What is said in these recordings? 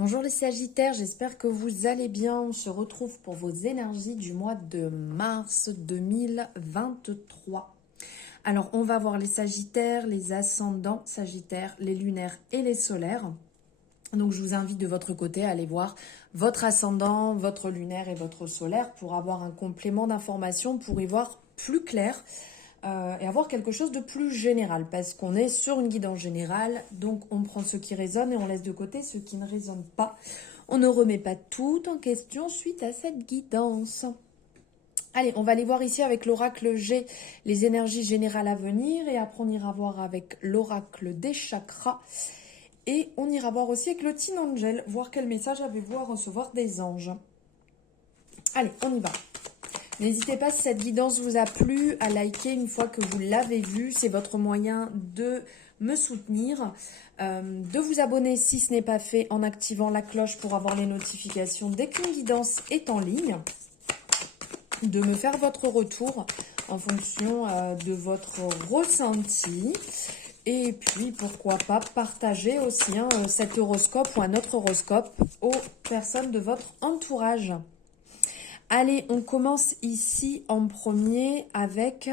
Bonjour les Sagittaires, j'espère que vous allez bien. On se retrouve pour vos énergies du mois de mars 2023. Alors, on va voir les Sagittaires, les ascendants Sagittaires, les lunaires et les solaires. Donc, je vous invite de votre côté à aller voir votre ascendant, votre lunaire et votre solaire pour avoir un complément d'information, pour y voir plus clair. Et avoir quelque chose de plus général, parce qu'on est sur une guidance générale, donc on prend ce qui résonne et on laisse de côté ce qui ne résonne pas. On ne remet pas tout en question suite à cette guidance. Allez, on va aller voir ici avec l'oracle G les énergies générales à venir, et après on ira voir avec l'oracle des chakras, et on ira voir aussi avec le Teen Angel, voir quel message avez-vous à recevoir des anges. Allez, on y va. N'hésitez pas, si cette guidance vous a plu, à liker une fois que vous l'avez vue. C'est votre moyen de me soutenir. De vous abonner si ce n'est pas fait en activant la cloche pour avoir les notifications dès qu'une guidance est en ligne. De me faire votre retour en fonction de votre ressenti. Et puis, pourquoi pas partager aussi cet horoscope ou un autre horoscope aux personnes de votre entourage. Allez, on commence ici en premier avec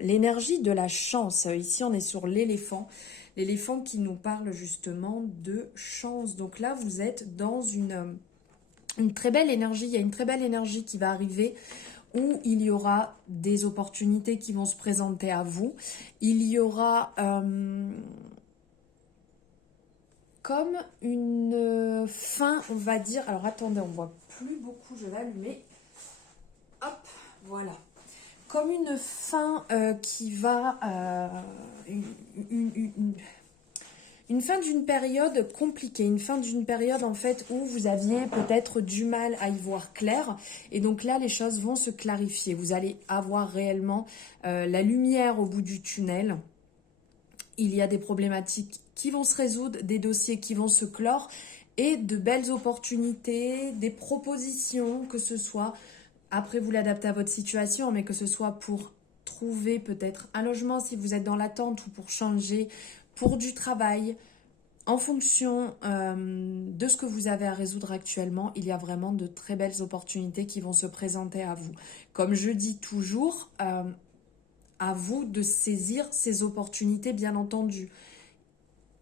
l'énergie de la chance. Ici, on est sur l'éléphant. L'éléphant qui nous parle justement de chance. Donc là, vous êtes dans une très belle énergie. Il y a une très belle énergie qui va arriver où il y aura des opportunités qui vont se présenter à vous. Il y aura comme une fin, on va dire. Alors attendez, on voit plus beaucoup, je vais allumer. Hop, voilà. Comme une fin qui va... une fin d'une période compliquée, une fin d'une période en fait où vous aviez peut-être du mal à y voir clair, et donc là les choses vont se clarifier. Vous allez avoir réellement la lumière au bout du tunnel. Il y a des problématiques qui vont se résoudre, des dossiers qui vont se clore, et de belles opportunités, des propositions, que ce soit... Après, vous l'adaptez à votre situation, mais que ce soit pour trouver peut-être un logement si vous êtes dans l'attente, ou pour changer pour du travail. En fonction de ce que vous avez à résoudre actuellement, il y a vraiment de très belles opportunités qui vont se présenter à vous. Comme je dis toujours, à vous de saisir ces opportunités, bien entendu.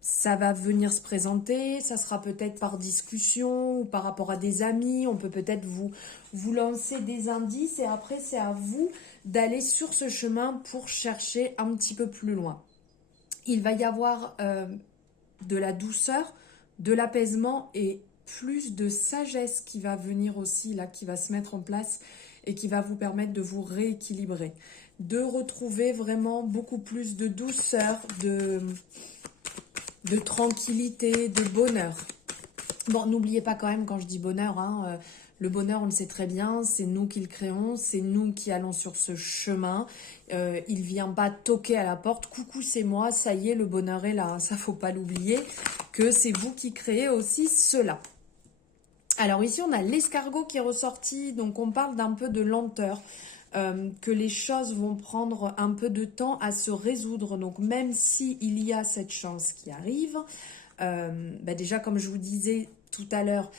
Ça va venir se présenter, ça sera peut-être par discussion ou par rapport à des amis. On peut peut-être vous lancer des indices, et après c'est à vous d'aller sur ce chemin pour chercher un petit peu plus loin. Il va y avoir de la douceur, de l'apaisement et plus de sagesse qui va venir aussi, là, qui va se mettre en place et qui va vous permettre de vous rééquilibrer, de retrouver vraiment beaucoup plus de douceur, de tranquillité, de bonheur. Bon, n'oubliez pas quand même, quand je dis bonheur, le bonheur, on le sait très bien, c'est nous qui le créons, c'est nous qui allons sur ce chemin. Il vient pas toquer à la porte, coucou c'est moi, ça y est, le bonheur est là. Ça, faut pas l'oublier, que c'est vous qui créez aussi cela. Alors ici, on a l'escargot qui est ressorti, donc on parle d'un peu de lenteur. Que les choses vont prendre un peu de temps à se résoudre. Donc même s'il y a cette chance qui arrive, déjà comme je vous disais tout à l'heure,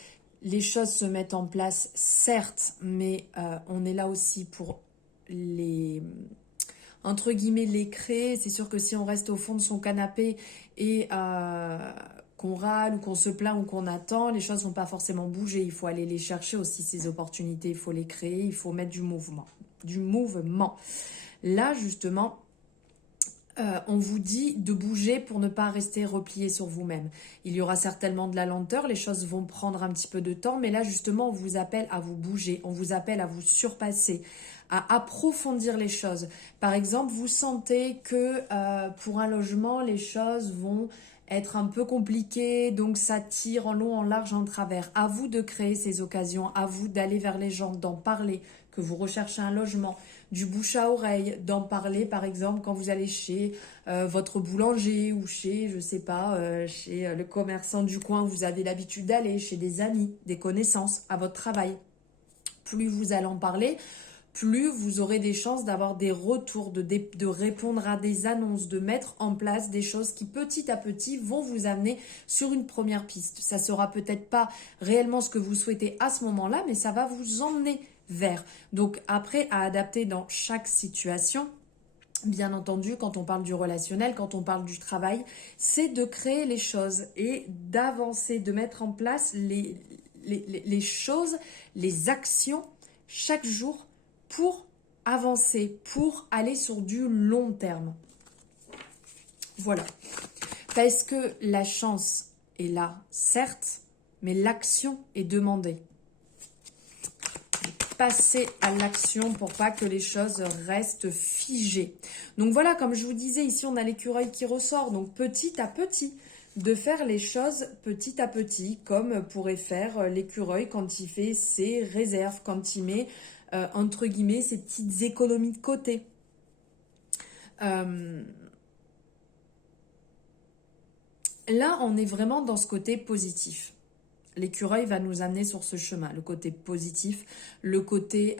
les choses se mettent en place, certes, mais on est là aussi pour les... entre guillemets, les créer. C'est sûr que si on reste au fond de son canapé et qu'on râle ou qu'on se plaint ou qu'on attend, les choses ne vont pas forcément bouger. Il faut aller les chercher aussi, ces opportunités. Il faut les créer, il faut mettre du mouvement. Là, justement, on vous dit de bouger pour ne pas rester replié sur vous-même. Il y aura certainement de la lenteur, les choses vont prendre un petit peu de temps, mais là, justement, on vous appelle à vous bouger, on vous appelle à vous surpasser, à approfondir les choses. Par exemple, vous sentez que pour un logement, les choses vont être un peu compliquées, donc ça tire en long, en large, en travers. À vous de créer ces occasions, à vous d'aller vers les gens, d'en parler, que vous recherchez un logement, du bouche à oreille, d'en parler par exemple quand vous allez chez votre boulanger ou chez, je sais pas, chez le commerçant du coin où vous avez l'habitude d'aller, chez des amis, des connaissances, à votre travail. Plus vous allez en parler, plus vous aurez des chances d'avoir des retours, de répondre à des annonces, de mettre en place des choses qui petit à petit vont vous amener sur une première piste. Ça sera peut-être pas réellement ce que vous souhaitez à ce moment-là, mais ça va vous emmener vers. Donc après, à adapter dans chaque situation. Bien entendu, quand on parle du relationnel, quand on parle du travail, c'est de créer les choses et d'avancer, de mettre en place les choses, les actions chaque jour pour avancer, pour aller sur du long terme. Voilà. Parce que la chance est là, certes, mais l'action est demandée. Passer à l'action pour pas que les choses restent figées. Donc voilà, comme je vous disais, ici on a l'écureuil qui ressort. Donc petit à petit, de faire les choses petit à petit, comme pourrait faire l'écureuil quand il fait ses réserves, quand il met, entre guillemets, ses petites économies de côté. Là, on est vraiment dans ce côté positif. L'écureuil va nous amener sur ce chemin, le côté positif, le côté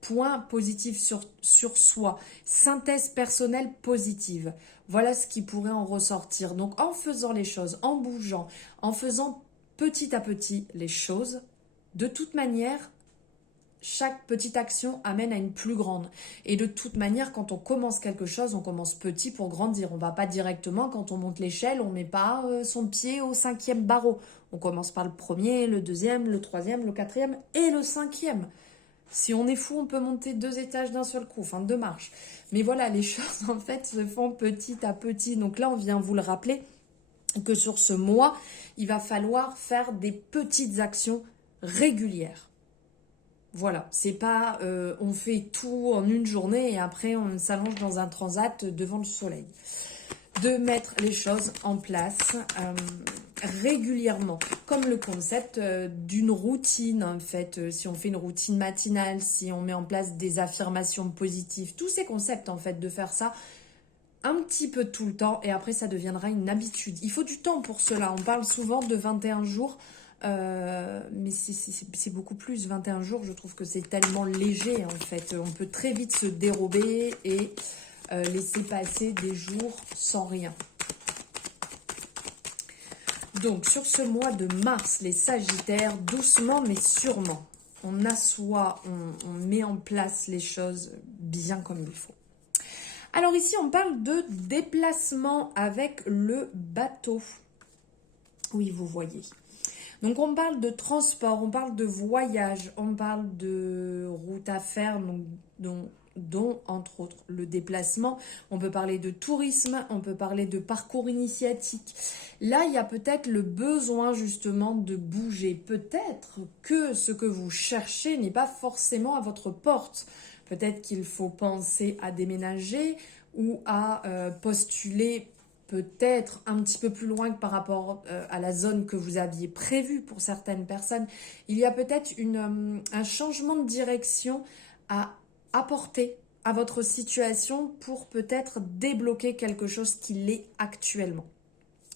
point positif sur soi, synthèse personnelle positive. Voilà ce qui pourrait en ressortir. Donc en faisant les choses, en bougeant, en faisant petit à petit les choses, de toute manière, chaque petite action amène à une plus grande. Et de toute manière, quand on commence quelque chose, on commence petit pour grandir. On ne va pas directement, quand on monte l'échelle, on ne met pas son pied au 5e barreau. On commence par le premier, le deuxième, le troisième, le quatrième et le 5e. Si on est fou, on peut monter 2 étages d'un seul coup, enfin 2 marches. Mais voilà, les choses en fait se font petit à petit. Donc là, on vient vous le rappeler que sur ce mois, il va falloir faire des petites actions régulières. Voilà, c'est pas on fait tout en une journée et après on s'allonge dans un transat devant le soleil. De mettre les choses en place régulièrement, comme le concept d'une routine en fait. Si on fait une routine matinale, si on met en place des affirmations positives, tous ces concepts en fait, de faire ça un petit peu tout le temps et après ça deviendra une habitude. Il faut du temps pour cela, on parle souvent de 21 jours. Mais c'est beaucoup plus, 21 jours, je trouve que c'est tellement léger en fait. On peut très vite se dérober et laisser passer des jours sans rien. Donc sur ce mois de mars, les Sagittaires, doucement mais sûrement, on assoit, on met en place les choses bien comme il faut. Alors ici, on parle de déplacement avec le bateau. Oui, vous voyez. Donc on parle de transport, on parle de voyage, on parle de route à faire, dont entre autres le déplacement. On peut parler de tourisme, on peut parler de parcours initiatique. Là, il y a peut-être le besoin justement de bouger. Peut-être que ce que vous cherchez n'est pas forcément à votre porte. Peut-être qu'il faut penser à déménager ou à postuler peut-être un petit peu plus loin que par rapport à la zone que vous aviez prévue pour certaines personnes. Il y a peut-être un changement de direction à apporter à votre situation pour peut-être débloquer quelque chose qui l'est actuellement.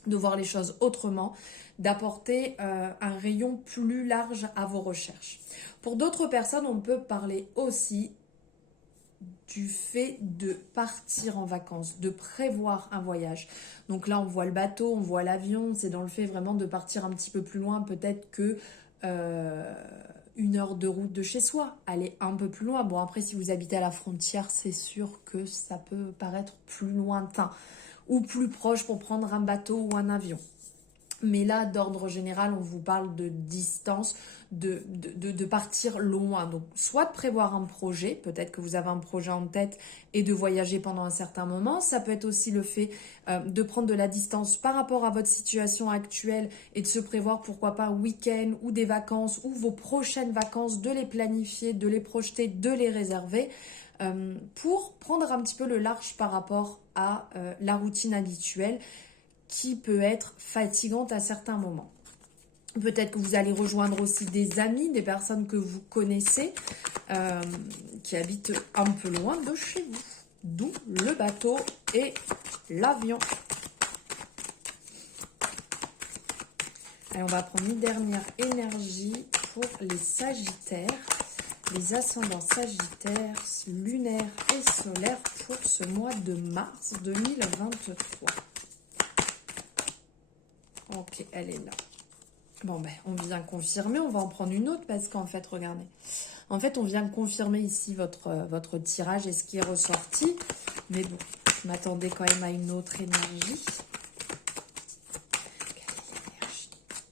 De voir les choses autrement, d'apporter un rayon plus large à vos recherches. Pour d'autres personnes, on peut parler aussi du fait de partir en vacances, de prévoir un voyage. Donc là, on voit le bateau, on voit l'avion, c'est dans le fait vraiment de partir un petit peu plus loin, peut-être que 1 heure de route de chez soi, aller un peu plus loin. Bon, après, si vous habitez à la frontière, c'est sûr que ça peut paraître plus lointain ou plus proche pour prendre un bateau ou un avion. Mais là, d'ordre général, on vous parle de distance, de partir loin. Donc, soit de prévoir un projet, peut-être que vous avez un projet en tête et de voyager pendant un certain moment. Ça peut être aussi le fait de prendre de la distance par rapport à votre situation actuelle et de se prévoir, pourquoi pas, un week-end ou des vacances ou vos prochaines vacances, de les planifier, de les projeter, de les réserver pour prendre un petit peu le large par rapport à la routine habituelle, qui peut être fatigante à certains moments. Peut-être que vous allez rejoindre aussi des amis, des personnes que vous connaissez, qui habitent un peu loin de chez vous. D'où le bateau et l'avion. Allez, on va prendre une dernière énergie pour les Sagittaires. Les ascendants Sagittaire, lunaire et solaire pour ce mois de mars 2023. Ok, elle est là. Bon, ben, on vient confirmer. On va en prendre une autre parce qu'en fait, regardez. En fait, on vient confirmer ici votre tirage et ce qui est ressorti. Mais bon, je m'attendais quand même à une autre énergie.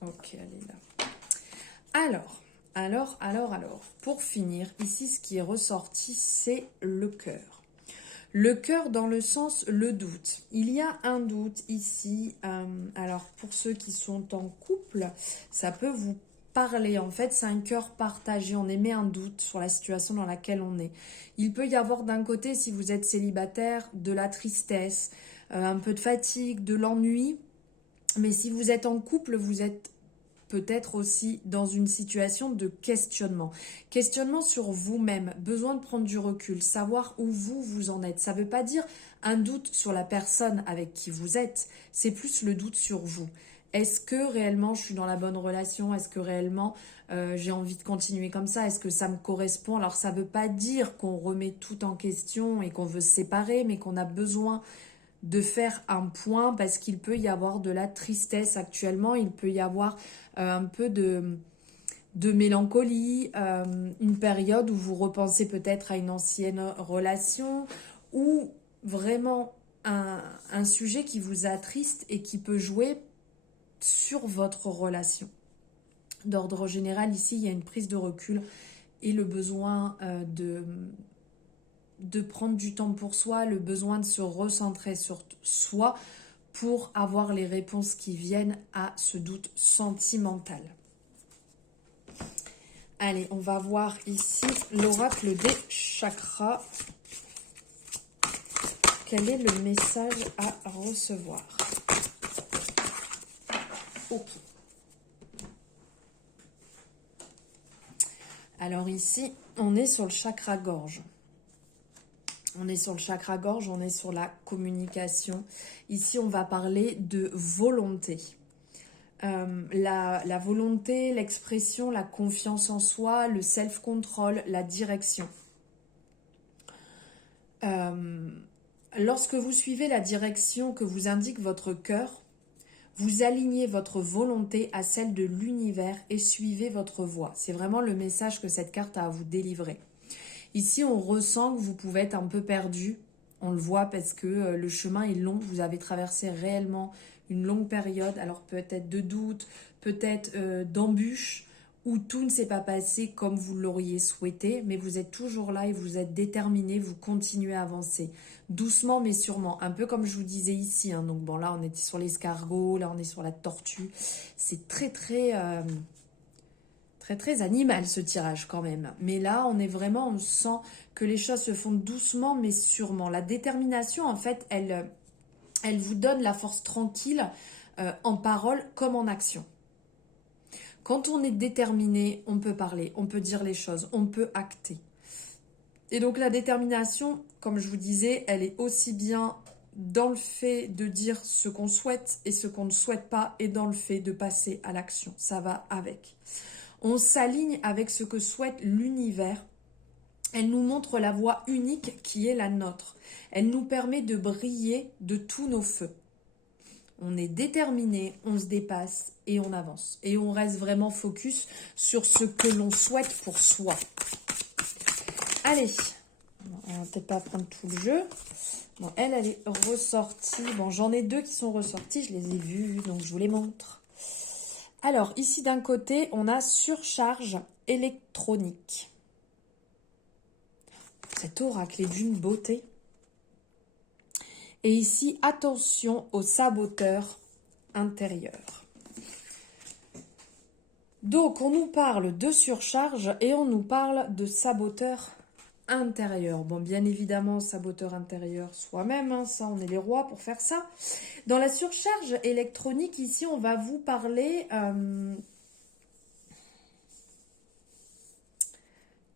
Ok, elle est là. Alors. Pour finir, ici, ce qui est ressorti, c'est le cœur. Le cœur dans le sens le doute. Il y a un doute ici. Alors, pour ceux qui sont en couple, ça peut vous parler. En fait, c'est un cœur partagé. On émet un doute sur la situation dans laquelle on est. Il peut y avoir d'un côté, si vous êtes célibataire, de la tristesse, un peu de fatigue, de l'ennui. Mais si vous êtes en couple, vous êtes peut-être aussi dans une situation de questionnement. Questionnement sur vous-même, besoin de prendre du recul, savoir où vous en êtes. Ça ne veut pas dire un doute sur la personne avec qui vous êtes, c'est plus le doute sur vous. Est-ce que réellement je suis dans la bonne relation? Est-ce que réellement j'ai envie de continuer comme ça? Est-ce que ça me correspond? Alors ça ne veut pas dire qu'on remet tout en question et qu'on veut se séparer, mais qu'on a besoin de faire un point parce qu'il peut y avoir de la tristesse actuellement, il peut y avoir un peu de mélancolie, une période où vous repensez peut-être à une ancienne relation ou vraiment un sujet qui vous attriste et qui peut jouer sur votre relation. D'ordre général, ici, il y a une prise de recul et le besoin de prendre du temps pour soi, le besoin de se recentrer sur soi pour avoir les réponses qui viennent à ce doute sentimental. Allez, on va voir ici l'oracle des chakras. Quel est le message à recevoir? Ok. Alors ici, on est sur le chakra gorge. On est sur le chakra gorge, on est sur la communication. Ici, on va parler de volonté. La volonté, l'expression, la confiance en soi, le self-control, la direction. Lorsque vous suivez la direction que vous indique votre cœur, vous alignez votre volonté à celle de l'univers et suivez votre voie. C'est vraiment le message que cette carte a à vous délivrer. Ici, on ressent que vous pouvez être un peu perdu. On le voit parce que le chemin est long. Vous avez traversé réellement une longue période. Alors peut-être de doute, peut-être d'embûches, où tout ne s'est pas passé comme vous l'auriez souhaité. Mais vous êtes toujours là et vous êtes déterminé. Vous continuez à avancer. Doucement mais sûrement. Un peu comme je vous disais ici. Donc bon, là, on était sur l'escargot. Là, on est sur la tortue. C'est très animal ce tirage quand même. Mais là, on sent que les choses se font doucement mais sûrement. La détermination, en fait, elle vous donne la force tranquille en parole comme en action. Quand on est déterminé, on peut parler, on peut dire les choses, on peut acter. Et donc la détermination, comme je vous disais, elle est aussi bien dans le fait de dire ce qu'on souhaite et ce qu'on ne souhaite pas, et dans le fait de passer à l'action. Ça va avec. On s'aligne avec ce que souhaite l'univers. Elle nous montre la voie unique qui est la nôtre. Elle nous permet de briller de tous nos feux. On est déterminé, on se dépasse et on avance. Et on reste vraiment focus sur ce que l'on souhaite pour soi. Allez, on va peut-être pas prendre tout le jeu. Bon, elle est ressortie. Bon, j'en ai deux qui sont ressortis, je les ai vus, donc je vous les montre. Alors, ici d'un côté, on a surcharge électronique. Cet oracle est d'une beauté. Et ici, attention aux saboteurs intérieurs. Donc, on nous parle de surcharge et on nous parle de saboteurs intérieurs. Bon, bien évidemment, saboteur intérieur soi-même, ça, on est les rois pour faire ça. Dans la surcharge électronique, ici, on va vous parler...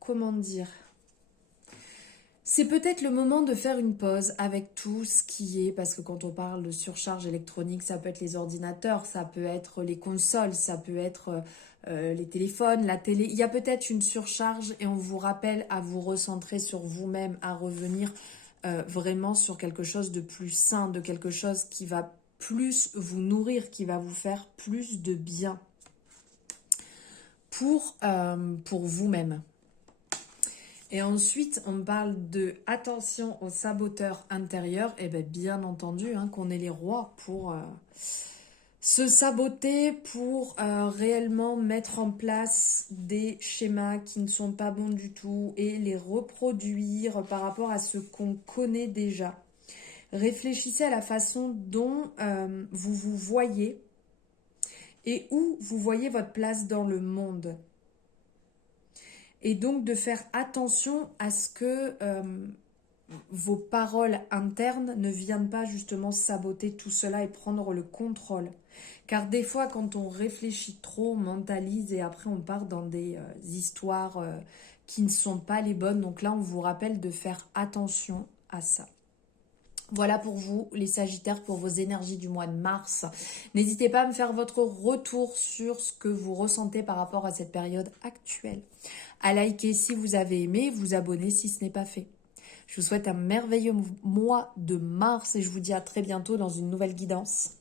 comment dire ? C'est peut-être le moment de faire une pause avec tout ce qui est, parce que quand on parle de surcharge électronique, ça peut être les ordinateurs, ça peut être les consoles, ça peut être les téléphones, la télé. Il y a peut-être une surcharge et on vous rappelle à vous recentrer sur vous-même, à revenir vraiment sur quelque chose de plus sain, de quelque chose qui va plus vous nourrir, qui va vous faire plus de bien pour vous-même. Et ensuite, on parle de attention aux saboteurs intérieurs. Et bien entendu, hein, qu'on est les rois pour se saboter, pour réellement mettre en place des schémas qui ne sont pas bons du tout et les reproduire par rapport à ce qu'on connaît déjà. Réfléchissez à la façon dont vous vous voyez et où vous voyez votre place dans le monde. Et donc de faire attention à ce que vos paroles internes ne viennent pas justement saboter tout cela et prendre le contrôle. Car des fois, quand on réfléchit trop, on mentalise et après on part dans des histoires qui ne sont pas les bonnes. Donc là, on vous rappelle de faire attention à ça. Voilà pour vous, les Sagittaires, pour vos énergies du mois de mars. N'hésitez pas à me faire votre retour sur ce que vous ressentez par rapport à cette période actuelle. À liker si vous avez aimé, vous abonner si ce n'est pas fait. Je vous souhaite un merveilleux mois de mars et je vous dis à très bientôt dans une nouvelle guidance.